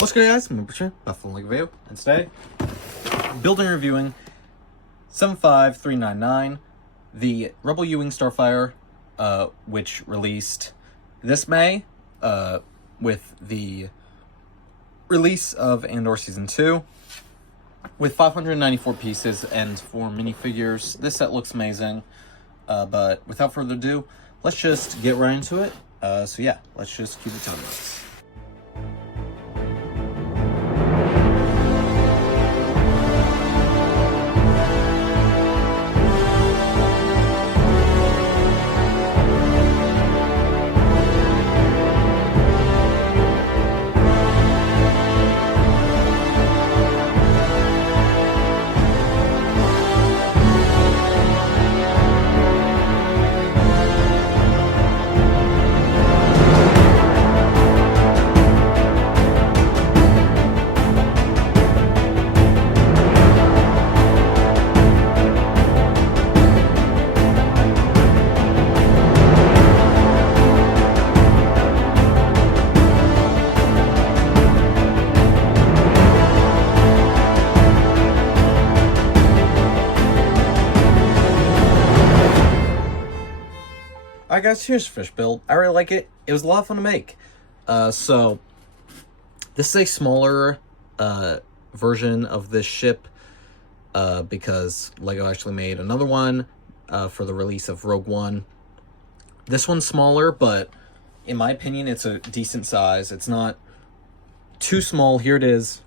What's good, guys? I'm Buffalo Lake Video, and today, building and reviewing 75399, the Rebel U-Wing Starfighter, which released this May, with the release of Andor Season 2, with 594 pieces and 4 minifigures. This set looks amazing, but without further ado, let's just get right into it. So yeah, let's just keep the time notes. Alright guys, here's the fish build. I really like it. It was a lot of fun to make. So this is a smaller version of this ship because LEGO actually made another one for the release of Rogue One. This one's smaller, but in my opinion, it's a decent size. It's not too small. Here it is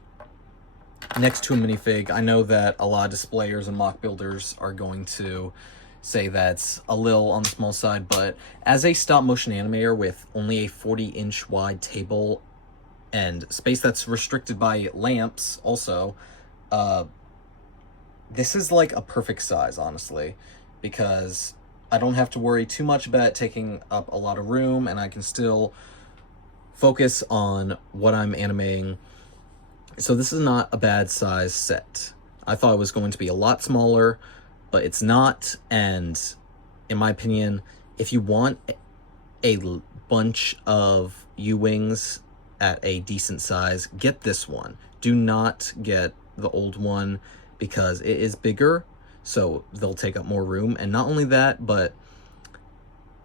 next to a minifig. I know that a lot of displayers and mock builders are going to say that's a little on the small side, but as a stop motion animator with only a 40-inch wide table and space that's restricted by lamps also, this is like a perfect size, honestly, because I don't have to worry too much about it taking up a lot of room, and I can still focus on what I'm animating. So this is not a bad size set. I thought it was going to be a lot smaller, but it's not, and in my opinion, if you want a bunch of U-Wings at a decent size, get this one. Do not get the old one because it is bigger, so they'll take up more room. And not only that, but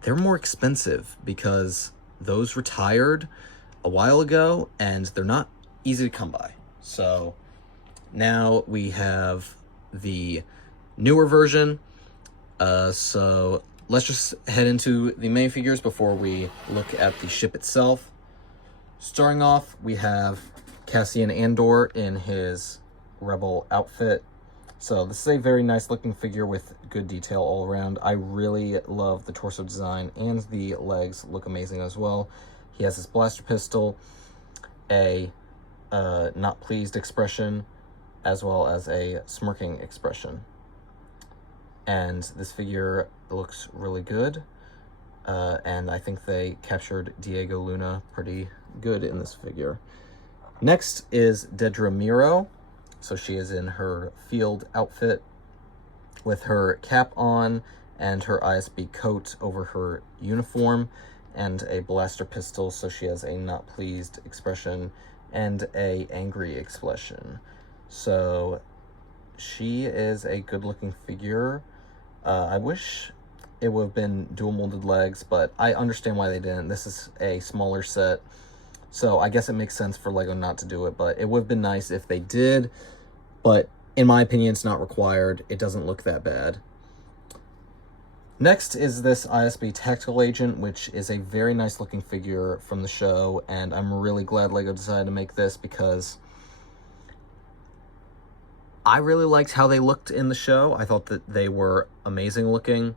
they're more expensive because those retired a while ago and they're not easy to come by. So now we have the newer version. So let's just head into the main figures before we look at the ship itself. Starting off, we have Cassian Andor in his Rebel outfit. So this is a very nice looking figure with good detail all around. I really love the torso design, and the legs look amazing as well. He has his blaster pistol, a not pleased expression, as well as a smirking expression. And this figure looks really good, and I think they captured Diego Luna pretty good in this figure. Next is Dedra Meero. So she is in her field outfit with her cap on and her ISB coat over her uniform and a blaster pistol, so she has a not pleased expression and a angry expression. So she is a good looking figure. I wish it would have been dual molded legs, but I understand why they didn't. This is a smaller set, so I guess it makes sense for LEGO not to do it, but it would have been nice if they did. But in my opinion, it's not required. It doesn't look that bad. Next is this ISB Tactical Agent, which is a very nice looking figure from the show, and I'm really glad LEGO decided to make this because I really liked how they looked in the show. I thought that they were amazing looking.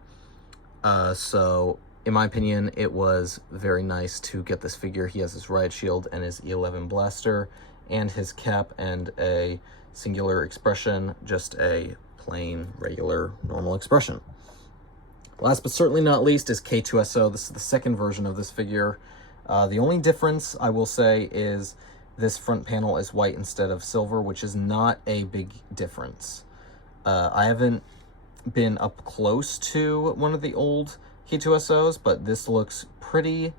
So in my opinion, it was very nice to get this figure. He has his riot shield and his E11 blaster and his cap and a singular expression, just a plain, regular, normal expression. Last but certainly not least is K2SO. This is the second version of this figure. The only difference, I will say, is this front panel is white instead of silver, which is not a big difference. I haven't been up close to one of the old K2SOs, but this looks pretty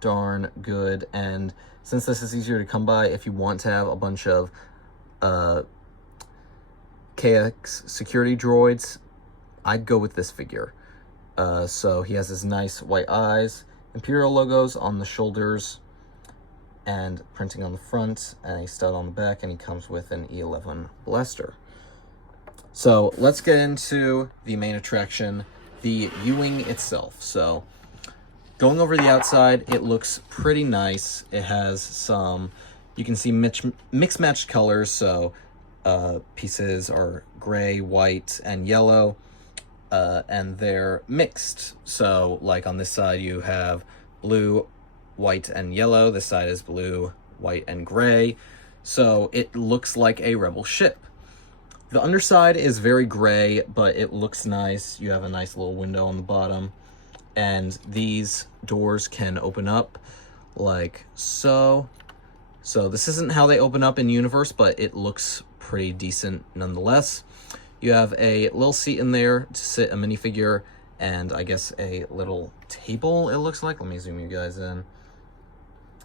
darn good, and Since this is easier to come by, if you want to have a bunch of KX security droids, I'd go with this figure. So he has his nice white eyes, Imperial logos on the shoulders, and printing on the front, and a stud on the back, and he comes with an E11 blaster. So let's get into the main attraction, the U-Wing itself. So going over the outside, it looks pretty nice. It has some, you can see mixed matched colors, so pieces are gray, white, and yellow, and they're mixed. So like on this side you have blue, white, and yellow. This side is blue, white, and gray. So it looks like a Rebel ship. The underside is very gray, but it looks nice. You have a nice little window on the bottom, and these doors can open up like so. So this isn't how they open up in universe, but it looks pretty decent nonetheless. You have a little seat in there to sit a minifigure, and I guess a little table, it looks like. Let me zoom you guys in.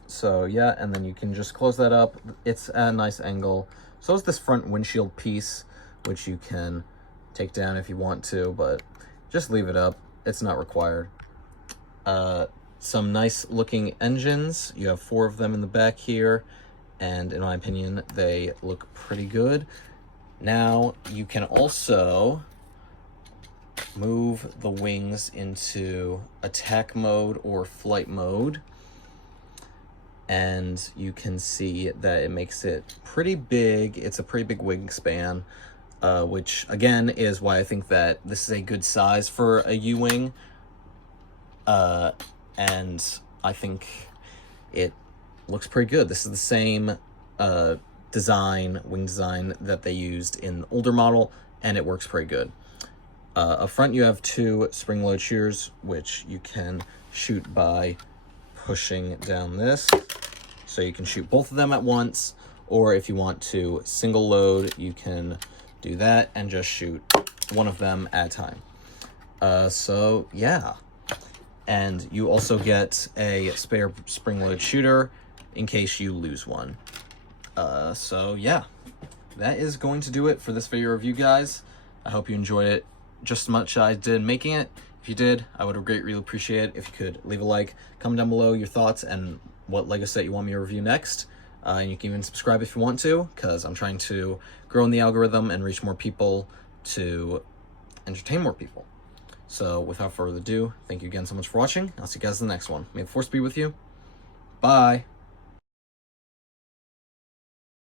So yeah, and then you can just close that up. It's at a nice angle. So is this front windshield piece, which you can take down if you want to, but just leave it up. It's not required. Some nice looking engines. You have 4 of them in the back here, and in my opinion, they look pretty good. Now, you can also move the wings into attack mode or flight mode, and you can see that it makes it pretty big. It's a pretty big wingspan, which again is why I think that this is a good size for a U-Wing, and I think it looks pretty good. This is the same wing design that they used in the older model, and it works pretty good. Up front you have 2 spring-load shooters, which you can shoot by pushing down this. So you can shoot both of them at once, or if you want to single load, you can do that and just shoot one of them at a time. So yeah. And you also get a spare spring-load shooter in case you lose one. So yeah, that is going to do it for this video review, guys. I hope you enjoyed it just as much as I did making it. If you did, I would really appreciate it if you could leave a like, comment down below your thoughts and what LEGO set you want me to review next. And you can even subscribe if you want to, because I'm trying to grow in the algorithm and reach more people to entertain more people. So without further ado, thank you again so much for watching. I'll see you guys in the next one. May the Force be with you. Bye.